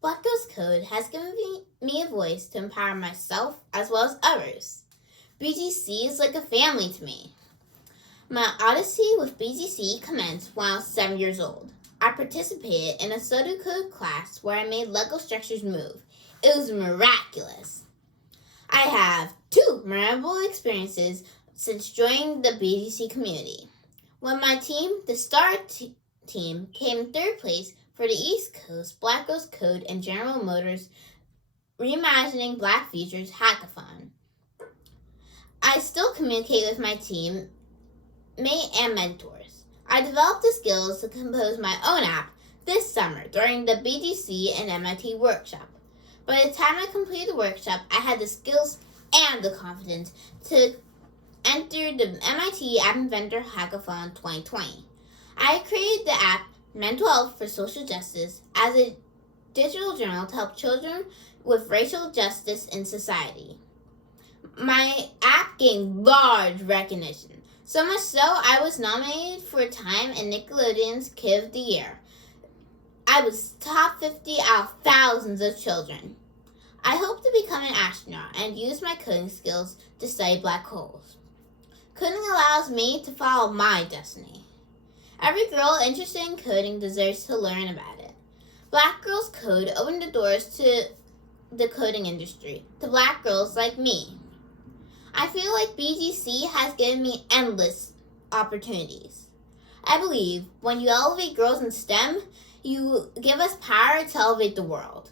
Black Girls Code has given me a voice to empower myself as well as others. BGC is like a family to me. My odyssey with BGC commenced when I was 7 years old. I participated in a Sudoku class where I made Lego structures move. It was miraculous. I have 2 memorable experiences since joining the BGC community. When my team, the Star Team, came 3rd place for the East Coast Black Girls Code and General Motors Reimagining Black Futures Hackathon. I still communicate with my team mate and mentors. I developed the skills to compose my own app this summer during the BGC and MIT workshop. By the time I completed the workshop, I had the skills and the confidence to enter the MIT App Inventor Hackathon 2020. I created the app Mental Health for Social Justice as a digital journal to help children with racial justice in society. My app gained large recognition, so much so I was nominated for a time in Nickelodeon's Kid of the Year. I was top 50 out of thousands of children. I hope to become an astronaut and use my coding skills to study black holes. Coding allows me to follow my destiny. Every girl interested in coding deserves to learn about it. Black Girls Code opened the doors to the coding industry to black girls like me. I feel like BGC has given me endless opportunities. I believe when you elevate girls in STEM, you give us power to elevate the world.